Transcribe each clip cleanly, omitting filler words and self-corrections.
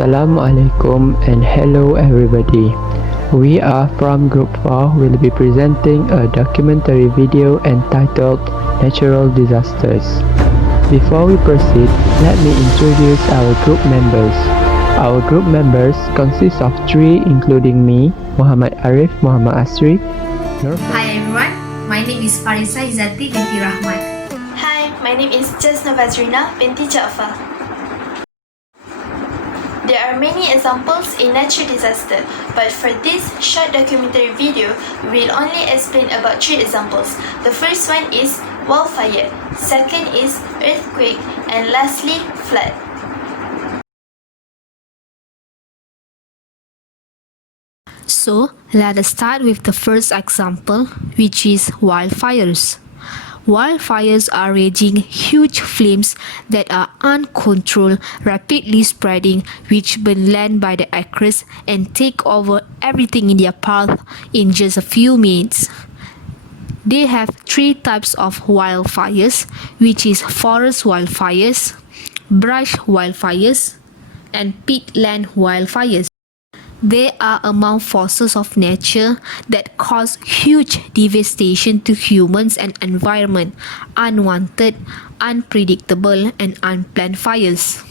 Assalamualaikum and hello everybody. We are from Group 4 will be presenting a documentary video entitled Natural Disasters. Before we proceed, let me introduce our group members. Our group members consist of 3 including me, Muhammad Arif, Muhammad Asri, Nur. Hi everyone, my name is Farisa Izzati binti Rahman. Hi, my name is Jasna Vazrina binti Ja'far. There are many examples in natural disaster, but for this short documentary video, we will only explain about 3 examples. The first one is wildfire, second is earthquake, and lastly, flood. So, let us start with the first example, which is wildfires. Wildfires are raging huge flames that are uncontrolled, rapidly spreading, which burn land by the acres and take over everything in their path in just a few minutes. They have 3 types of wildfires, which is forest wildfires, brush wildfires, and peatland wildfires. They are among forces of nature that cause huge devastation to humans and environment, unwanted, unpredictable, and unplanned fires.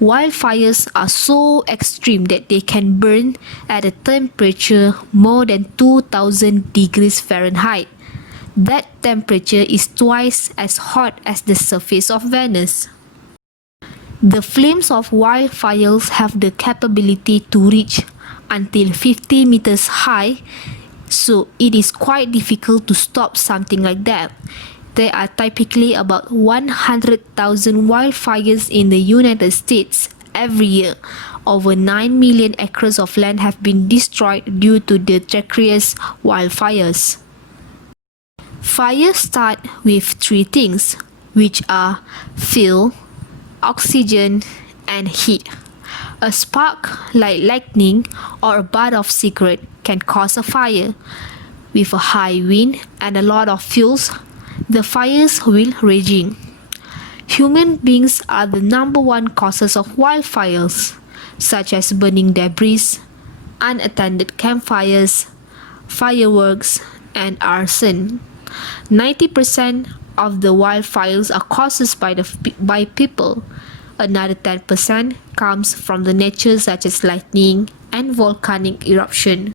Wildfires are so extreme that they can burn at a temperature more than 2000 degrees Fahrenheit. That temperature is twice as hot as the surface of Venus. The flames of wildfires have the capability to reach until 50 meters high, so it is quite difficult to stop something like that. There are typically about 100,000 wildfires in the United States every year. Over 9 million acres of land have been destroyed due to the treacherous wildfires. Fires start with 3 things, which are fuel, oxygen, and heat. A spark like lightning or a butt of cigarette can cause a fire. With a high wind and a lot of fuels, the fires will raging. Human beings are the number 1 causes of wildfires, such as burning debris, unattended campfires, fireworks, and arson. 90% of the wildfires are caused by people. Another 10% comes from the nature, such as lightning and volcanic eruption.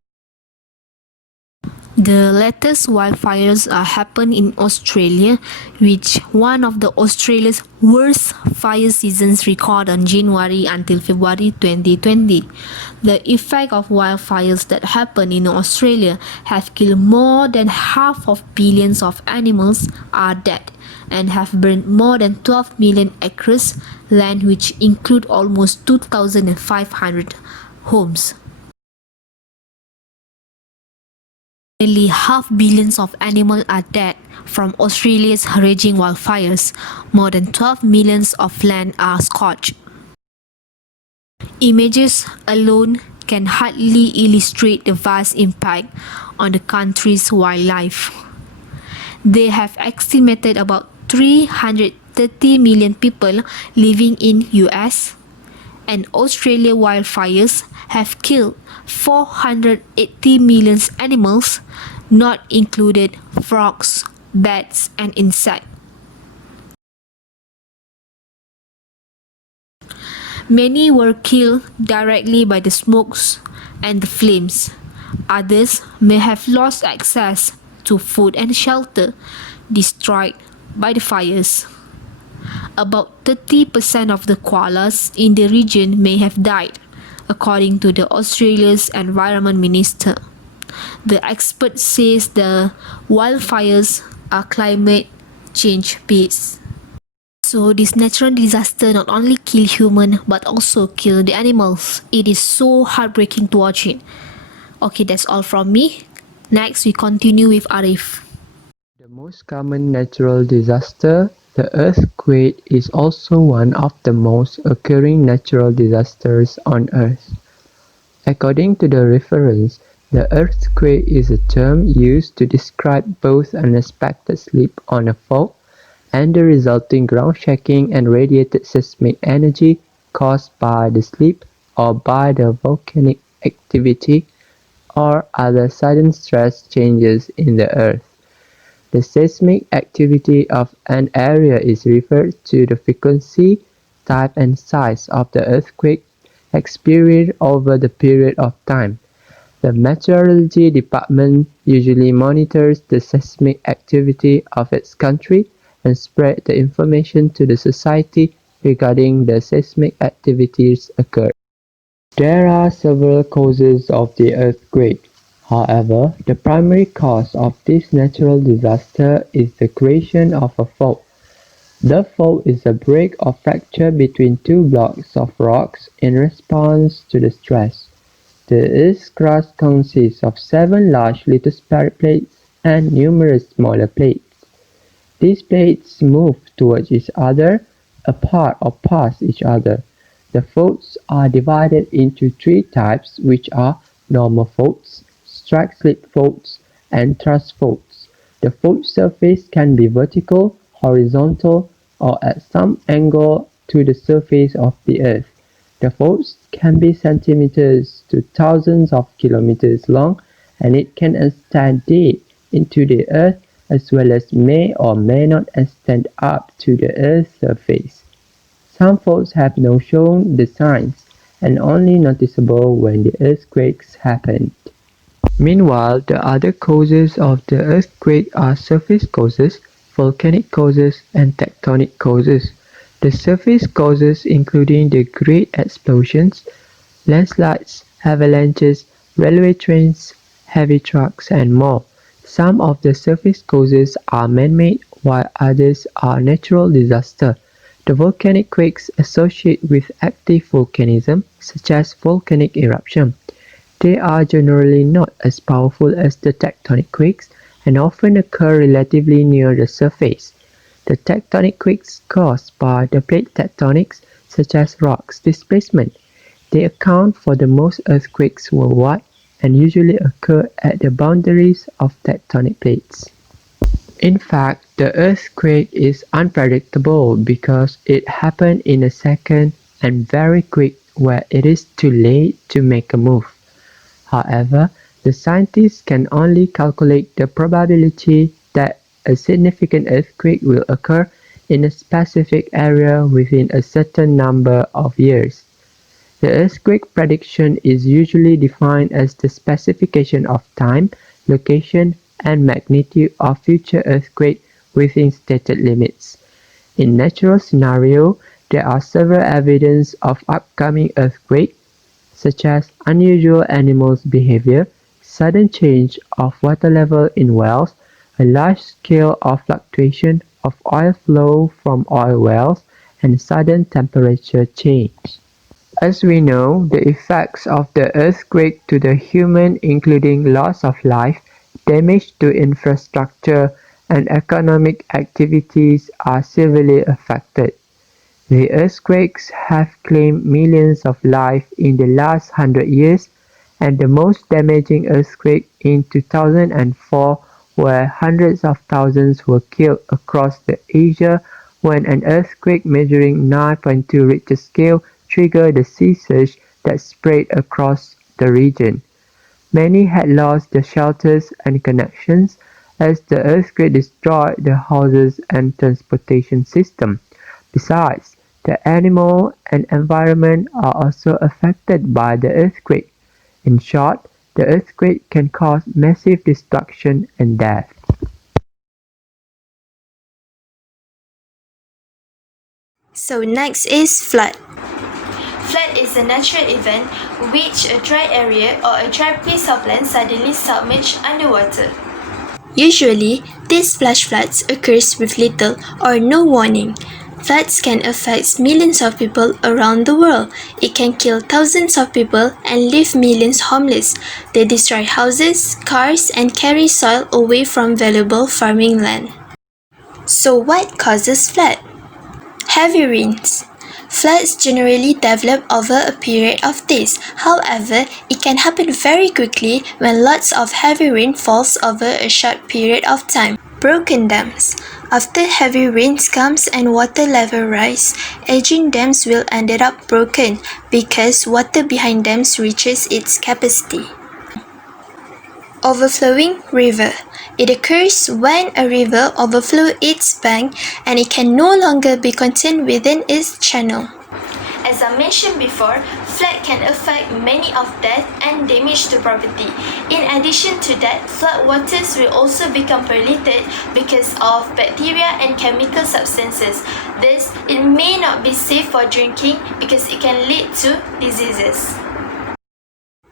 The latest wildfires happen in Australia, which one of the Australia's worst fire seasons recorded on January until February 2020. The effect of wildfires that happen in Australia have killed more than half of billions of animals are dead and have burned more than 12 million acres land, which include almost 2,500 homes. Nearly half billions of animals are dead from Australia's raging wildfires. More than 12 millions of land are scorched. Images alone can hardly illustrate the vast impact on the country's wildlife. They have estimated about 330 million people living in US, and Australia wildfires have killed 480 million animals, not included frogs, bats, and insects. Many were killed directly by the smokes and the flames. Others may have lost access to food and shelter, destroyed by the fires. About 30% of the koalas in the region may have died, according to the Australia's Environment Minister. The expert says the wildfires are climate change based. So this natural disaster not only kill humans but also kill the animals. It is so heartbreaking to watch it. Okay, that's all from me. Next, we continue with Arif. The most common natural disaster, the earthquake, is also one of the most occurring natural disasters on Earth. According to the reference, the earthquake is a term used to describe both unexpected slip on a fault and the resulting ground shaking and radiated seismic energy caused by the slip or by the volcanic activity or other sudden stress changes in the Earth. The seismic activity of an area is referred to the frequency, type and size of the earthquake experienced over the period of time. The Meteorology Department usually monitors the seismic activity of its country and spreads the information to the society regarding the seismic activities occurred. There are several causes of the earthquake. However, the primary cause of this natural disaster is the creation of a fault. The fault is a break or fracture between two blocks of rocks in response to the stress. The Earth's crust consists of 7 large lithospheric plates and numerous smaller plates. These plates move towards each other, apart or past each other. The faults are divided into 3 types, which are normal faults, strike-slip faults, and thrust faults. The fault surface can be vertical, horizontal, or at some angle to the surface of the Earth. The faults can be centimeters to thousands of kilometers long, and it can extend deep into the Earth as well as may or may not extend up to the Earth's surface. Some faults have not shown the signs and only noticeable when the earthquakes happen. Meanwhile, the other causes of the earthquake are surface causes, volcanic causes, and tectonic causes. The surface causes including the great explosions, landslides, avalanches, railway trains, heavy trucks, and more. Some of the surface causes are man-made while others are natural disasters. The volcanic quakes associated with active volcanism, such as volcanic eruption. They are generally not as powerful as the tectonic quakes and often occur relatively near the surface. The tectonic quakes caused by the plate tectonics, such as rocks displacement. They account for the most earthquakes worldwide and usually occur at the boundaries of tectonic plates. In fact, the earthquake is unpredictable because it happens in a second and very quick where it is too late to make a move. However, the scientists can only calculate the probability that a significant earthquake will occur in a specific area within a certain number of years. The earthquake prediction is usually defined as the specification of time, location, and magnitude of future earthquake within stated limits. In natural scenario, there are several evidence of upcoming earthquake, such as unusual animals' behavior, sudden change of water level in wells, a large scale of fluctuation of oil flow from oil wells, and sudden temperature change. As we know, the effects of the earthquake to the human including loss of life, damage to infrastructure, and economic activities are severely affected. The earthquakes have claimed millions of lives in the last 100 years, and the most damaging earthquake in 2004 where hundreds of thousands were killed across the Asia when an earthquake measuring 9.2 Richter scale triggered the sea surge that spread across the region. Many had lost their shelters and connections as the earthquake destroyed their houses and transportation system. Besides, the animal and environment are also affected by the earthquake. In short, the earthquake can cause massive destruction and death. So next is flood. Flood is a natural event which a dry area or a dry piece of land suddenly submerged underwater. Usually, these flash floods occurs with little or no warning. Floods can affect millions of people around the world. It can kill thousands of people and leave millions homeless. They destroy houses, cars, and carry soil away from valuable farming land. So what causes flood? Heavy rains. Floods generally develop over a period of days. However, it can happen very quickly when lots of heavy rain falls over a short period of time. Broken dams. After heavy rains comes and water level rise, aging dams will end up broken because water behind dams reaches its capacity. Overflowing river. It occurs when a river overflows its bank and it can no longer be contained within its channel. As I mentioned before, flood can affect many of death and damage to property. In addition to that, flood waters will also become polluted because of bacteria and chemical substances. Thus, it may not be safe for drinking because it can lead to diseases.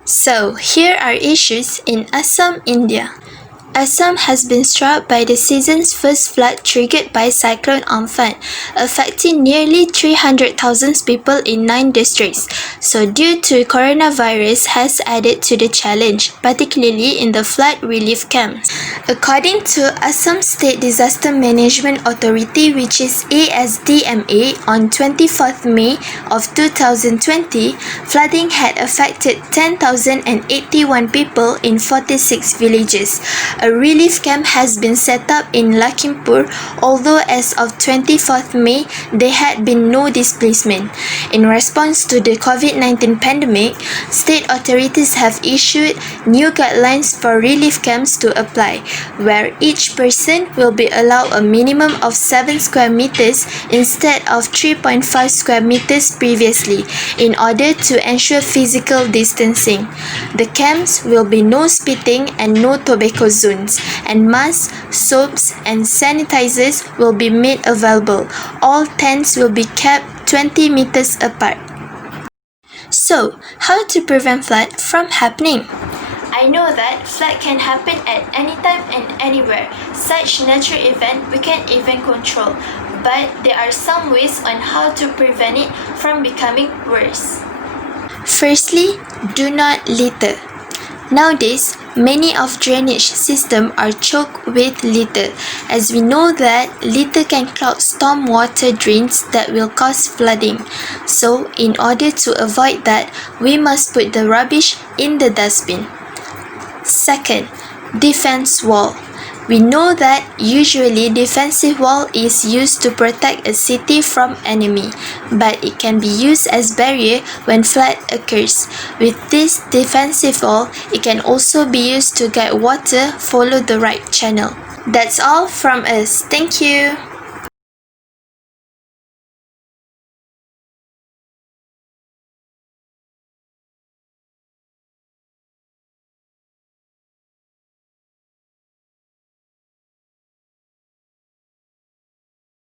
So, here are issues in Assam, India. Assam has been struck by the season's first flood triggered by Cyclone Amphan, affecting nearly 300,000 people in 9 districts. So due to coronavirus has added to the challenge, particularly in the flood relief camps. According to Assam State Disaster Management Authority, which is ASDMA, on 24th May of 2020, flooding had affected 10,081 people in 46 villages. A relief camp has been set up in Lakhimpur, although as of 24th May, there had been no displacement. In response to the COVID-19 pandemic, state authorities have issued new guidelines for relief camps to apply, where each person will be allowed a minimum of 7 square meters instead of 3.5 square meters previously, in order to ensure physical distancing. The camps will be no spitting and no tobacco zones, and masks, soaps, and sanitizers will be made available. All tents will be kept 20 meters apart. So, how to prevent flood from happening? I know that flood can happen at any time and anywhere. Such natural event we can't even control, but there are some ways on how to prevent it from becoming worse. Firstly, do not litter. Nowadays, many of drainage systems are choked with litter, as we know that litter can clog storm water drains that will cause flooding. So, in order to avoid that, we must put the rubbish in the dustbin. Second, defense wall. We know that usually defensive wall is used to protect a city from enemy, but it can be used as barrier when flood occurs. With this defensive wall, it can also be used to guide water follow the right channel. That's all from us. Thank you.